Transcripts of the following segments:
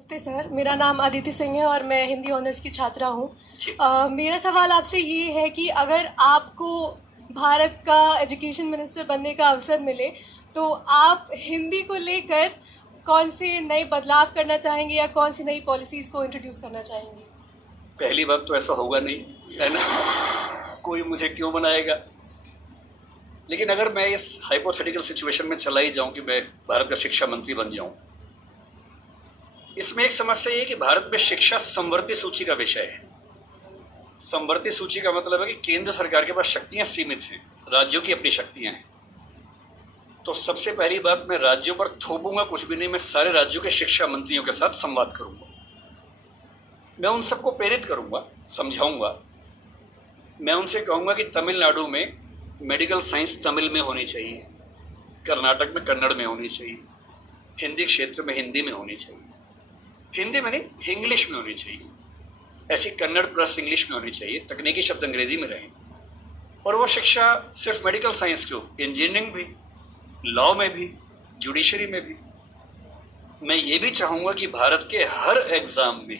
नमस्ते सर, मेरा नाम अदिति सिंह है और मैं हिंदी ऑनर्स की छात्रा हूँ। मेरा सवाल आपसे ये है कि अगर आपको भारत का एजुकेशन मिनिस्टर बनने का अवसर मिले तो आप हिंदी को लेकर कौन से नए बदलाव करना चाहेंगे या कौन सी नई पॉलिसीज़ को इंट्रोड्यूस करना चाहेंगे? पहली बात तो ऐसा होगा नहीं, है ना। कोई मुझे क्यों बनाएगा। लेकिन अगर मैं इस हाइपोथेटिकल सिचुएशन में चला ही जाऊं कि मैं भारत का शिक्षा मंत्री बन जाऊं, इसमें एक समस्या ये है कि भारत में शिक्षा समवर्ती सूची का विषय है। समवर्ती सूची का मतलब है कि केंद्र सरकार के पास शक्तियां सीमित हैं, राज्यों की अपनी शक्तियां हैं। तो सबसे पहली बात, मैं राज्यों पर थोपूंगा कुछ भी नहीं, मैं सारे राज्यों के शिक्षा मंत्रियों के साथ संवाद करूंगा। मैं उन सबको प्रेरित करूंगा, समझाऊंगा। मैं उनसे कहूंगा कि तमिलनाडु में मेडिकल साइंस तमिल में होनी चाहिए, कर्नाटक में कन्नड़ में होनी चाहिए, हिंदी क्षेत्र में हिंदी में होनी चाहिए, हिंदी में नहीं इंग्लिश में होनी चाहिए, ऐसी कन्नड़ प्लस इंग्लिश में होनी चाहिए, तकनीकी शब्द अंग्रेजी में रहें। और वो शिक्षा सिर्फ मेडिकल साइंस क्यों, इंजीनियरिंग भी, लॉ में भी, जुडिशरी में भी। मैं ये भी चाहूँगा कि भारत के हर एग्ज़ाम में,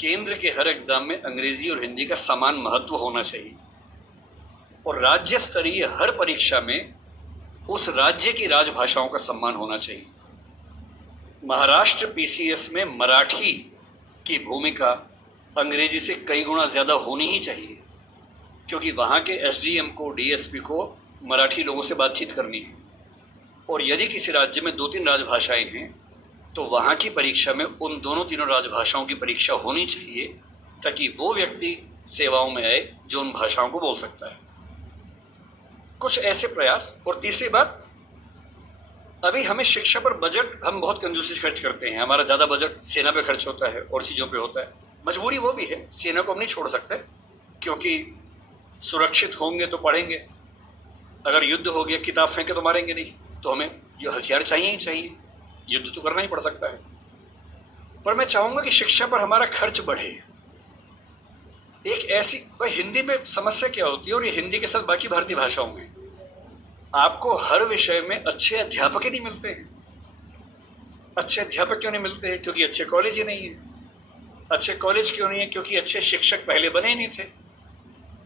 केंद्र के हर एग्ज़ाम में अंग्रेजी और हिंदी का समान महत्व होना चाहिए। और राज्य स्तरीय हर परीक्षा में उस राज्य की राजभाषाओं का सम्मान होना चाहिए। महाराष्ट्र पीसीएस में मराठी की भूमिका अंग्रेजी से कई गुना ज़्यादा होनी ही चाहिए, क्योंकि वहाँ के एसडीएम को, डीएसपी को मराठी लोगों से बातचीत करनी है। और यदि किसी राज्य में 2-3 राजभाषाएं हैं तो वहाँ की परीक्षा में उन दोनों तीनों राजभाषाओं की परीक्षा होनी चाहिए, ताकि वो व्यक्ति सेवाओं में आए जो उन भाषाओं को बोल सकता है। कुछ ऐसे प्रयास। और तीसरी बात, अभी हमें शिक्षा पर बजट हम बहुत कंजूसी से खर्च करते हैं। हमारा ज़्यादा बजट सेना पे खर्च होता है और चीज़ों पे होता है। मजबूरी वो भी है, सेना को हम नहीं छोड़ सकते, क्योंकि सुरक्षित होंगे तो पढ़ेंगे। अगर युद्ध हो गया, किताब फेंके तो मारेंगे नहीं, तो हमें ये हथियार चाहिए ही चाहिए, युद्ध तो करना ही पड़ सकता है। पर मैं चाहूँगा कि शिक्षा पर हमारा खर्च बढ़े। एक ऐसी हिंदी में समस्या क्या होती है, और ये हिंदी के साथ बाकी भारतीय भाषाओं में, आपको हर विषय में अच्छे अध्यापक ही नहीं मिलते हैं। अच्छे अध्यापक क्यों नहीं मिलते हैं? क्योंकि अच्छे कॉलेज ही नहीं है। अच्छे कॉलेज क्यों नहीं है? क्योंकि अच्छे शिक्षक पहले बने ही नहीं थे।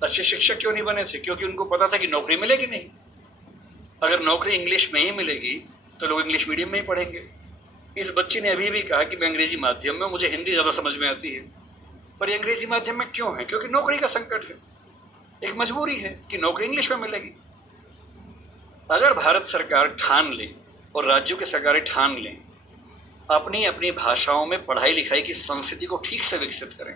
अच्छे शिक्षक क्यों नहीं बने थे? क्योंकि उनको पता था कि नौकरी मिलेगी नहीं। अगर नौकरी इंग्लिश में ही मिलेगी तो लोग इंग्लिश मीडियम में ही पढ़ेंगे। इस बच्ची ने अभी भी कहा कि मैं अंग्रेजी माध्यम में, मुझे हिंदी ज़्यादा समझ में आती है। पर ये अंग्रेजी माध्यम में क्यों है? क्योंकि नौकरी का संकट है, एक मजबूरी है कि नौकरी इंग्लिश में मिलेगी। अगर भारत सरकार ठान ले और राज्यों की सरकारें ठान लें, अपनी अपनी भाषाओं में पढ़ाई लिखाई की संस्कृति को ठीक से विकसित करें।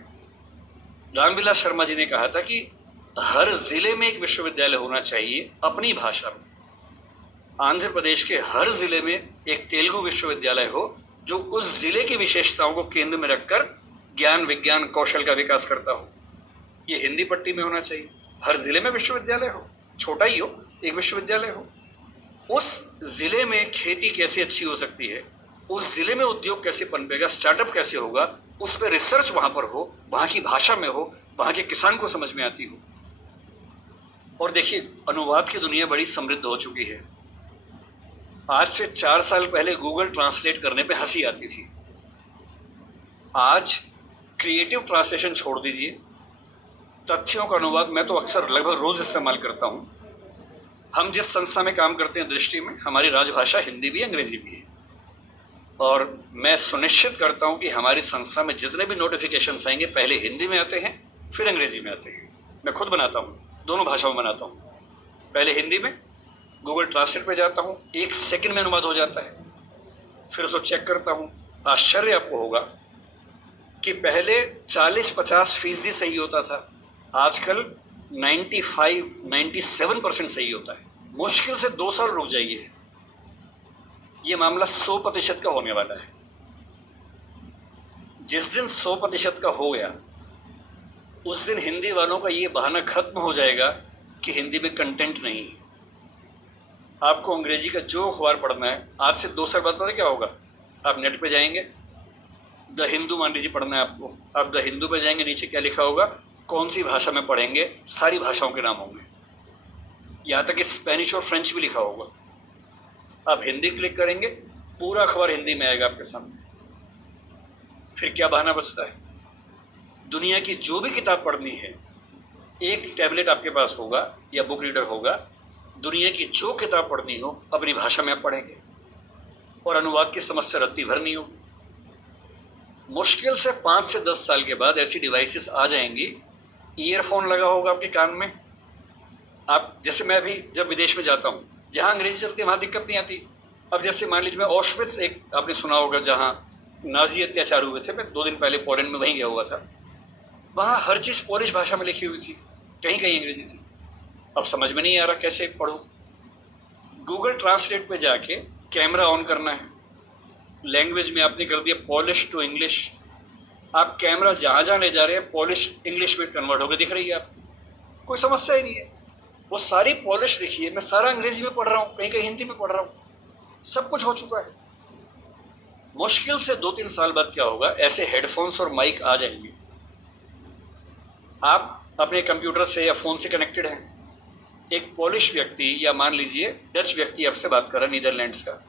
रामविलास शर्मा जी ने कहा था कि हर जिले में एक विश्वविद्यालय होना चाहिए अपनी भाषा में। आंध्र प्रदेश के हर जिले में एक तेलुगु विश्वविद्यालय हो, जो उस जिले की विशेषताओं को केंद्र में रखकर ज्ञान, विज्ञान, कौशल का विकास करता हो। ये हिंदी पट्टी में होना चाहिए। हर जिले में विश्वविद्यालय हो, छोटा ही हो, एक विश्वविद्यालय हो। उस जिले में खेती कैसे अच्छी हो सकती है, उस जिले में उद्योग कैसे पनपेगा, स्टार्टअप कैसे होगा, उस पर रिसर्च वहां पर हो, वहां की भाषा में हो, वहां के किसान को समझ में आती हो। और देखिए, अनुवाद की दुनिया बड़ी समृद्ध हो चुकी है। आज से 4 साल पहले गूगल ट्रांसलेट करने पे हंसी आती थी। आज क्रिएटिव ट्रांसलेशन छोड़ दीजिए, तथ्यों का अनुवाद मैं तो अक्सर लगभग रोज इस्तेमाल करता हूं। हम जिस संस्था में काम करते हैं, दृष्टि में हमारी राजभाषा हिंदी भी, अंग्रेजी भी है। और मैं सुनिश्चित करता हूं कि हमारी संस्था में जितने भी नोटिफिकेशंस आएंगे, पहले हिंदी में आते हैं, फिर अंग्रेजी में आते हैं। मैं खुद बनाता हूं, दोनों भाषाओं में बनाता हूं। पहले हिंदी में, गूगल ट्रांसलेट पे जाता हूं, 1 सेकंड में अनुवाद हो जाता है। फिर उसको चेक करता हूं। आश्चर्य आपको होगा कि पहले 40-50% सही होता था, आजकल 95-97% सही होता है। मुश्किल से 2 साल रुक जाइए, ये मामला 100% का होने वाला है। जिस दिन 100% का हो गया, उस दिन हिंदी वालों का ये बहाना खत्म हो जाएगा कि हिंदी में कंटेंट नहीं है। आपको अंग्रेजी का जो अखबार पढ़ना है, आज से 2 साल बाद पता क्या होगा? आप नेट पे जाएंगे, द हिंदू मान लीजिए पढ़ना है आपको, आप द हिंदू पे जाएंगे, नीचे क्या लिखा होगा, कौन सी भाषा में पढ़ेंगे, सारी भाषाओं के नाम होंगे, यहाँ तक कि स्पेनिश और फ्रेंच भी लिखा होगा। आप हिंदी क्लिक करेंगे, पूरा अखबार हिंदी में आएगा आपके सामने। फिर क्या बहाना बचता है? दुनिया की जो भी किताब पढ़नी है, एक टैबलेट आपके पास होगा या बुक रीडर होगा, दुनिया की जो किताब पढ़नी हो अपनी भाषा में आप पढ़ेंगे और अनुवाद की समस्या रत्ती भर नहीं होगी। मुश्किल से 5 से 10 साल के बाद ऐसी डिवाइसेस आ जाएंगी, ईयरफोन लगा होगा आपके कान में, आप जैसे मैं भी जब विदेश में जाता हूँ, जहाँ अंग्रेजी चलती है वहाँ दिक्कत नहीं आती। अब जैसे मान लीजिए मैं ऑशविट्स, एक आपने सुना होगा जहाँ नाजी अत्याचार हुए थे, मैं 2 दिन पहले पोलैंड में वहीं गया हुआ था, वहाँ हर चीज़ पोलिश भाषा में लिखी हुई थी, कहीं कहीं अंग्रेजी थी। अब समझ में नहीं आ रहा कैसे पढ़ूं। गूगल ट्रांसलेट पे जाके कैमरा ऑन करना है, लैंग्वेज में आपने कर दिया पॉलिश टू इंग्लिश, आप कैमरा जहाँ जहाँ ले जा रहे हैं पॉलिश इंग्लिश में कन्वर्ट होकर दिख रही है आपको, कोई समस्या ही नहीं है। वो सारी पॉलिश लिखी है, मैं सारा अंग्रेजी में पढ़ रहा हूँ, कहीं कहीं हिंदी में पढ़ रहा हूँ, सब कुछ हो चुका है। मुश्किल से 2-3 साल बाद क्या होगा, ऐसे हेडफोन्स और माइक आ जाएंगे, आप अपने कंप्यूटर से या फ़ोन से कनेक्टेड हैं, एक पॉलिश व्यक्ति या मान लीजिए डच व्यक्ति आपसे बात कर रहा है नीदरलैंड्स का,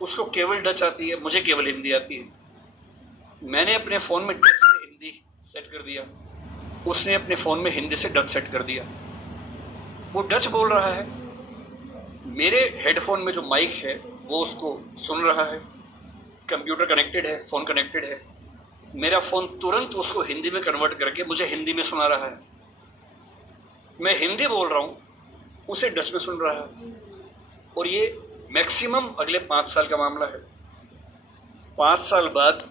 उसको केवल डच आती है, मुझे केवल हिंदी आती है। मैंने अपने फ़ोन में डच से हिंदी सेट कर दिया, उसने अपने फ़ोन में हिंदी से डच सेट कर दिया, वो डच बोल रहा है, मेरे हेडफोन में जो माइक है वो उसको सुन रहा है, कंप्यूटर कनेक्टेड है, फ़ोन कनेक्टेड है, मेरा फ़ोन तुरंत उसको हिंदी में कन्वर्ट करके मुझे हिंदी में सुना रहा है। मैं हिंदी बोल रहा हूँ, उसे डच में सुन रहा है। और ये मैक्सिमम अगले 5 साल का मामला है। 5 साल बाद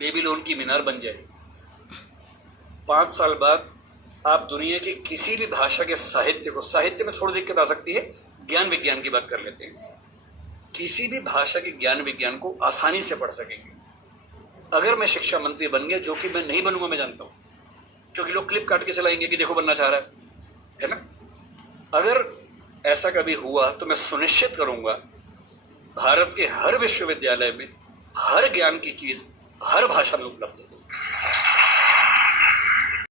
बेबीलोन की मीनार बन जाएगी। 5 साल बाद आप दुनिया की किसी भी भाषा के साहित्य को, साहित्य में थोड़ी दिक्कत आ सकती है, ज्ञान विज्ञान की बात कर लेते हैं, किसी भी भाषा के ज्ञान विज्ञान को आसानी से पढ़ सकेंगे। अगर मैं शिक्षा मंत्री बन गया, जो कि मैं नहीं बनूंगा, मैं जानता हूं, क्योंकि लोग क्लिप काट के चलाएंगे कि देखो बनना चाह रहा है ना। अगर ऐसा कभी हुआ तो मैं सुनिश्चित करूंगा भारत के हर विश्वविद्यालय में हर ज्ञान की चीज हर भाषा में उपलब्ध हो।